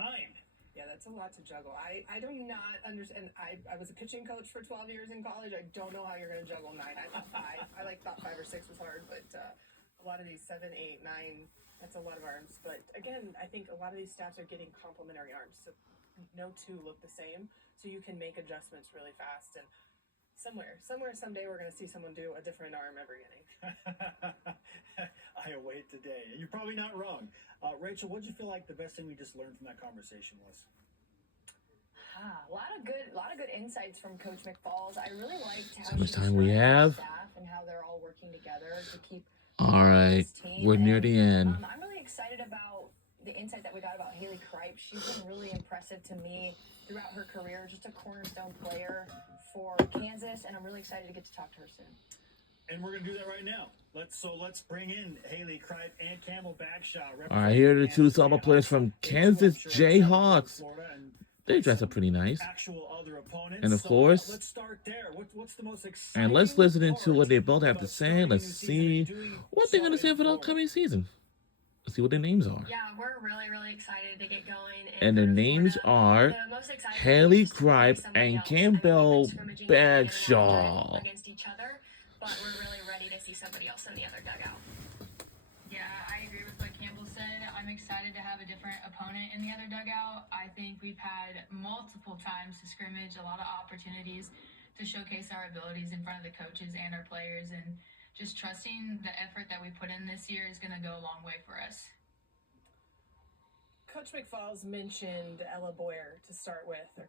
9. Yeah, that's a lot to juggle. I do not understand. I was a pitching coach for 12 years in college. I don't know how you're going to juggle 9. I thought 5. I thought 5 or 6 was hard, but a lot of these 7, 8, 9, that's a lot of arms. But again, I think a lot of these staffs are getting complementary arms. So no two look the same. So you can make adjustments really fast. And someday we're going to see someone do a different arm every inning. I await the day. You're probably not wrong. Rachel, what did you feel like the best thing we just learned from that conversation was? A lot of good insights from Coach McFalls. I really liked how much time we have. Staff and how they're all working together to keep. All right, we're near the end. I'm really excited about the insight that we got about Haley Kripe. She's been really impressive to me throughout her career. Just a cornerstone player for Kansas, and I'm really excited to get to talk to her soon. And we're going to do that right now. Let's bring in Haley Kripe and Campbell Bagshaw. All right, here are the two softball players from Kansas Jayhawks. They dress up pretty nice. And of course, let's start there. What's the most exciting? And let's listen into what they both have to say. Let's see what they're going to say for the upcoming season. Let's see what their names are. Yeah, we're really excited to get going. And their names are Haley Kripe and Campbell Bagshaw. Against each other, but we're really ready to see somebody else in the other dugout. Yeah, I agree with what Campbell said. I'm excited to have a different opponent in the other dugout. I think we've had multiple times to scrimmage, a lot of opportunities to showcase our abilities in front of the coaches and our players, and just trusting the effort that we put in this year is going to go a long way for us. Coach McFalls mentioned Ella Boyer to start with.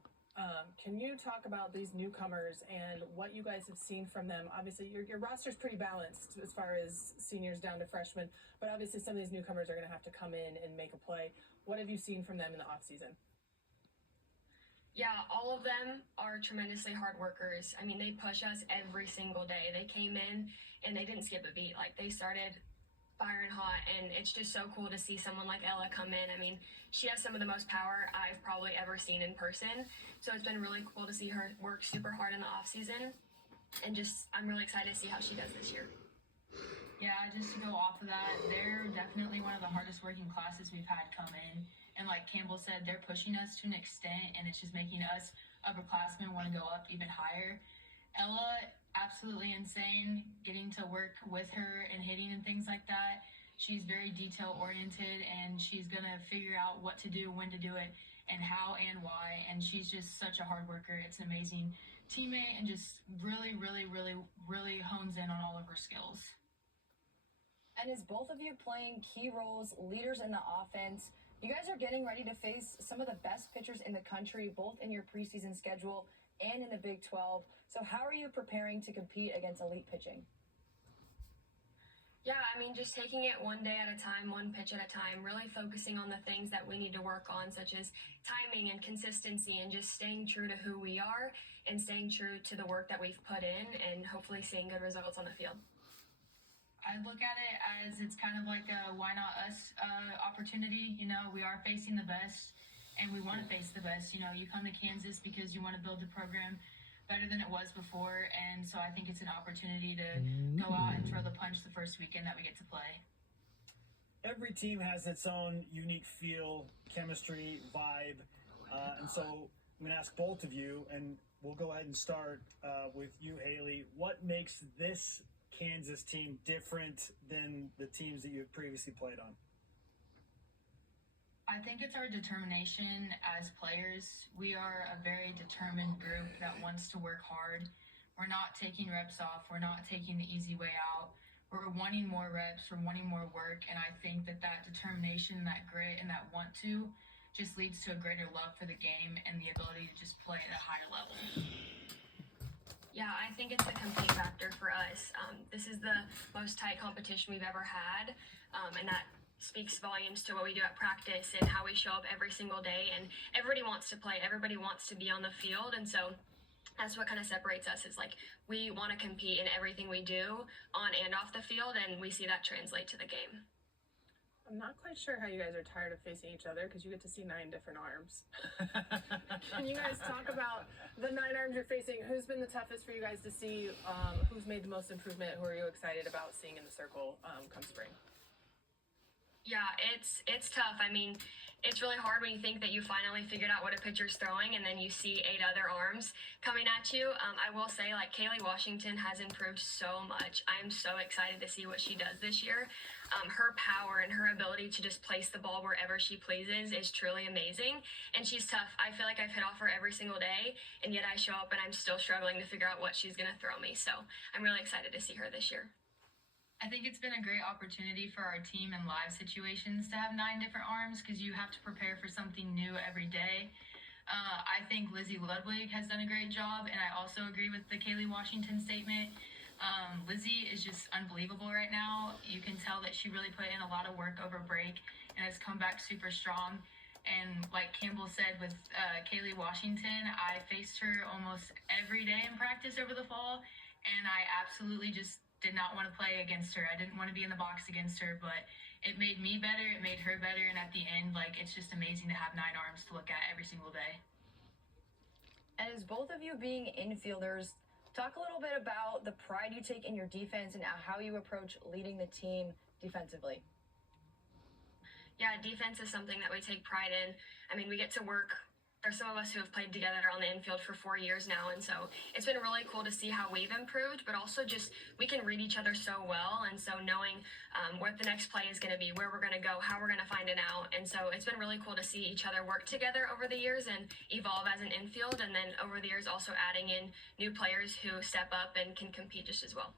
Can you talk about these newcomers and what you guys have seen from them? Obviously, your roster's pretty balanced as far as seniors down to freshmen, but obviously some of these newcomers are going to have to come in and make a play. What have you seen from them in the offseason? Yeah, all of them are tremendously hard workers. I mean, they push us every single day. They came in and they didn't skip a beat. Like, they started firing hot, and it's just so cool to see someone like Ella come in. I mean, she has some of the most power I've probably ever seen in person, so it's been really cool to see her work super hard in the off season, and just I'm really excited to see how she does this year. Yeah, just to go off of that, they're definitely one of the hardest working classes we've had come in, and like Campbell said, they're pushing us to an extent, and it's just making us upperclassmen want to go up even higher. Ella, absolutely insane, getting to work with her and hitting and things like that. She's very detail oriented, and she's going to figure out what to do, when to do it, and how and why. And she's just such a hard worker. It's an amazing teammate, and just really hones in on all of her skills. And as both of you playing key roles, leaders in the offense, you guys are getting ready to face some of the best pitchers in the country, both in your preseason schedule and in the Big 12. So how are you preparing to compete against elite pitching? Yeah, I mean, just taking it one day at a time, one pitch at a time, really focusing on the things that we need to work on, such as timing and consistency, and just staying true to who we are and staying true to the work that we've put in, and hopefully seeing good results on the field. I look at it as it's kind of like a why not us opportunity. You know, we are facing the best, and we want to face the best. You know, you come to Kansas because you want to build the program better than it was before, and so I think it's an opportunity to go out and throw the punch the first weekend that we get to play. Every team has its own unique feel, chemistry, vibe, and so I'm going to ask both of you, and we'll go ahead and start with you, Haley. What makes this Kansas team different than the teams that you've previously played on? I think it's our determination as players. We are a very determined group that wants to work hard. We're not taking reps off. We're not taking the easy way out. We're wanting more reps. We're wanting more work. And I think that determination, that grit, and that want to just leads to a greater love for the game and the ability to just play at a higher level. Yeah, I think it's a compete factor for us. This is the most tight competition we've ever had, and that speaks volumes to what we do at practice and how we show up every single day. And everybody wants to play. Everybody wants to be on the field. And so that's what kind of separates us, is like we want to compete in everything we do on and off the field, and we see that translate to the game. I'm not quite sure how you guys are tired of facing each other because you get to see 9 different arms. Can you guys talk about the 9 arms you're facing? Who's been the toughest for you guys to see? Who's made the most improvement? Who are you excited about seeing in the circle come spring? Yeah, it's tough. I mean, it's really hard when you think that you finally figured out what a pitcher's throwing and then you see 8 other arms coming at you. I will say, like, Kaylee Washington has improved so much. I am so excited to see what she does this year. Her power and her ability to just place the ball wherever she pleases is truly amazing. And she's tough. I feel like I've hit off her every single day, and yet I show up and I'm still struggling to figure out what she's going to throw me. So I'm really excited to see her this year. I think it's been a great opportunity for our team in live situations to have 9 different arms because you have to prepare for something new every day. I think Lizzie Ludwig has done a great job, and I also agree with the Kaylee Washington statement. Lizzie is just unbelievable right now. You can tell that she really put in a lot of work over break and has come back super strong. And like Campbell said with Kaylee Washington, I faced her almost every day in practice over the fall, and I absolutely just did not want to play against her. I didn't want to be in the box against her, but it made me better, it made her better, and at the end, like, it's just amazing to have 9 arms to look at every single day. And as both of you being infielders, talk a little bit about the pride you take in your defense and how you approach leading the team defensively. Yeah, defense is something that we take pride in. I mean, we get to work. There's some of us who have played together on the infield for 4 years now, and so it's been really cool to see how we've improved, but also just we can read each other so well, and so knowing what the next play is going to be, where we're going to go, how we're going to find an out, and so it's been really cool to see each other work together over the years and evolve as an infield, and then over the years also adding in new players who step up and can compete just as well.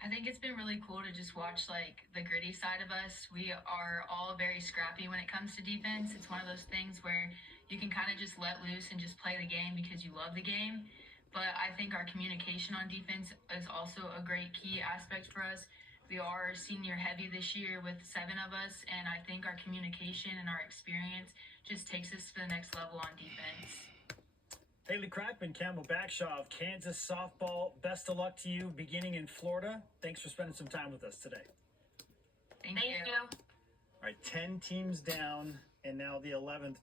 I think it's been really cool to just watch like the gritty side of us. We are all very scrappy when it comes to defense. It's one of those things where you can kind of just let loose and just play the game because you love the game. But I think our communication on defense is also a great key aspect for us. We are senior heavy this year with 7 of us, and I think our communication and our experience just takes us to the next level on defense. Haley Crackman, Campbell Backshaw of Kansas Softball. Best of luck to you beginning in Florida. Thanks for spending some time with us today. Thank you. All right, 10 teams down, and now the 11th